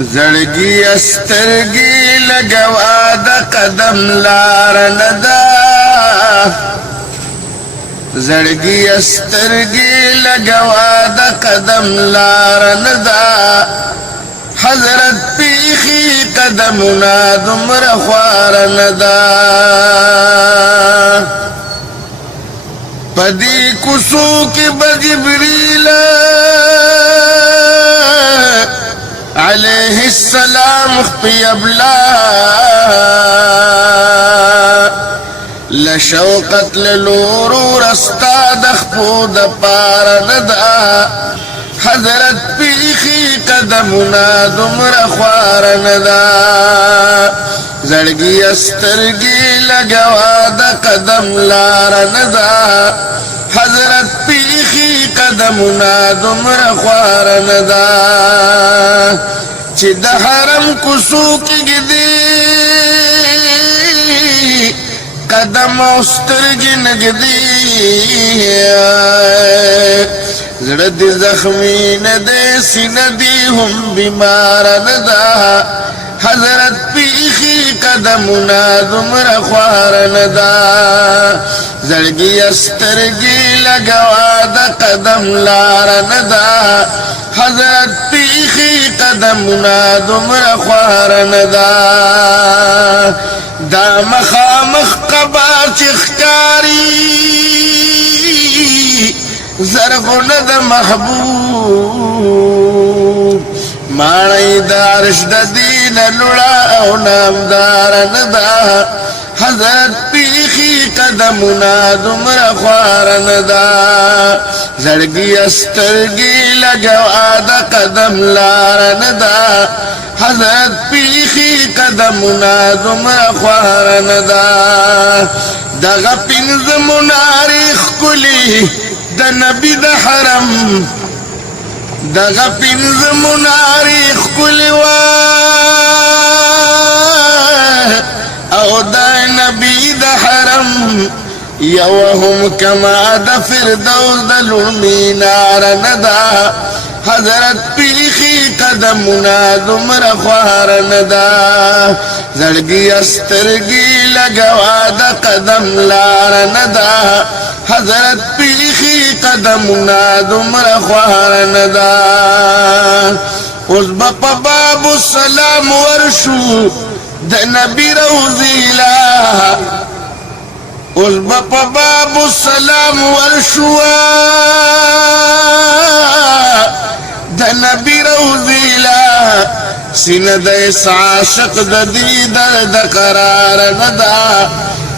زړګي استرګي لګوا د قدم لار ندا زړګي استرګي لګوا د قدم لار ندا حضرت پیخي قدمنا دمر خوار ندا پدی کوسو کې بجبریل عليه السلام خپي ابلا لشوقت للور رستا دخپو د پار ندا حضرت پیخي قدمنا دمر خوار ندا زړګي استرګي لګوا د قدم لار ندا حضرت پیخي قدمنا دمر خوار ندا چې د حرم کوسو کې ګدي قدم استرګي نګدي زړه دې زخمي نه دې سینه دې هم بیمار ندا حضرت پیخي قدمنا دمر خوار ندا زړګي استرګي لګوا د قدم لار ندا حضرت پیخي قدمنا دمر خوار ندا دا مخامخ قبا چخکاری زرغون د محبوب ماڼۍ د عرش د دین لوړه او نامدار ندا حضرت پیخي قدمنا دمر خوار ندا زړګي استرګي لګوا د قدم لار ندا حضرت پیخي قدمنا دمر خوار ندا دغه پنځه منارخ کلی د نبی د حرم دغه پنځه منارخ کلی وا او د نبی د حرم یوهم کما د فردوس د لومړي نار ندا حضرت پیخي قدمنا دمر خوار ندا زړګي استرګي لګوا د قدم لار ندا حضرت پیخي قدمنا دمر خوار ندا اوس په باب السلام ورشو د نبی روزیلا اوس په باب السلام ورشو د نبی روزیلا سینه د عاشق د دې درد قرار ندا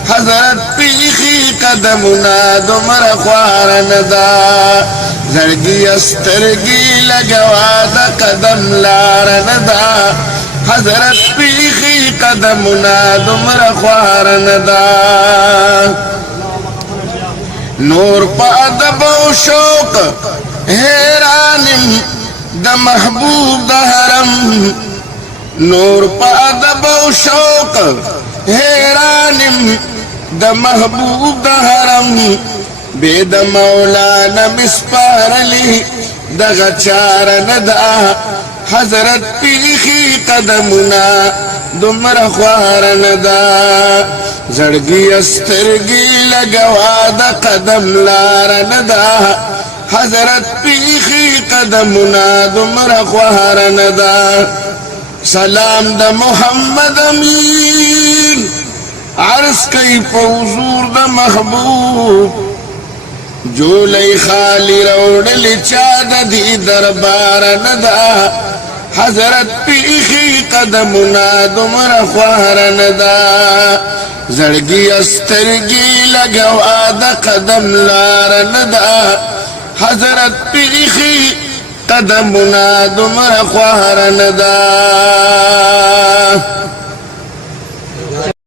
حضرت پیخي قدمنا دمر خوار ندا زړګي استرګي لګوا د قدم لار ندا حضرت پیخي قدمنا دمر خوار ندا نور په ادب او شوق حیرانم د محبوب د حرم نور په ادب او شوق حیرانم د محبوب د حرم بے د مولانا مسپارلی دغه چار ندا حضرت پیخي قدمنا دمر خوار ندا زړګي استرګي لګوا د قدم لار ندا حضرت پیخي قدمنا دمر خوار ندا سلام د محمد امین عرض کئی پوزور د محبوب جولی خالی روڑل چاد دی دربار ندا حضرت پیخی قدمنا دمر خوار ندا زړګي استرګي لګوا د قدم لار ندا حضرت پیخی قدمنا دمر خوار ندا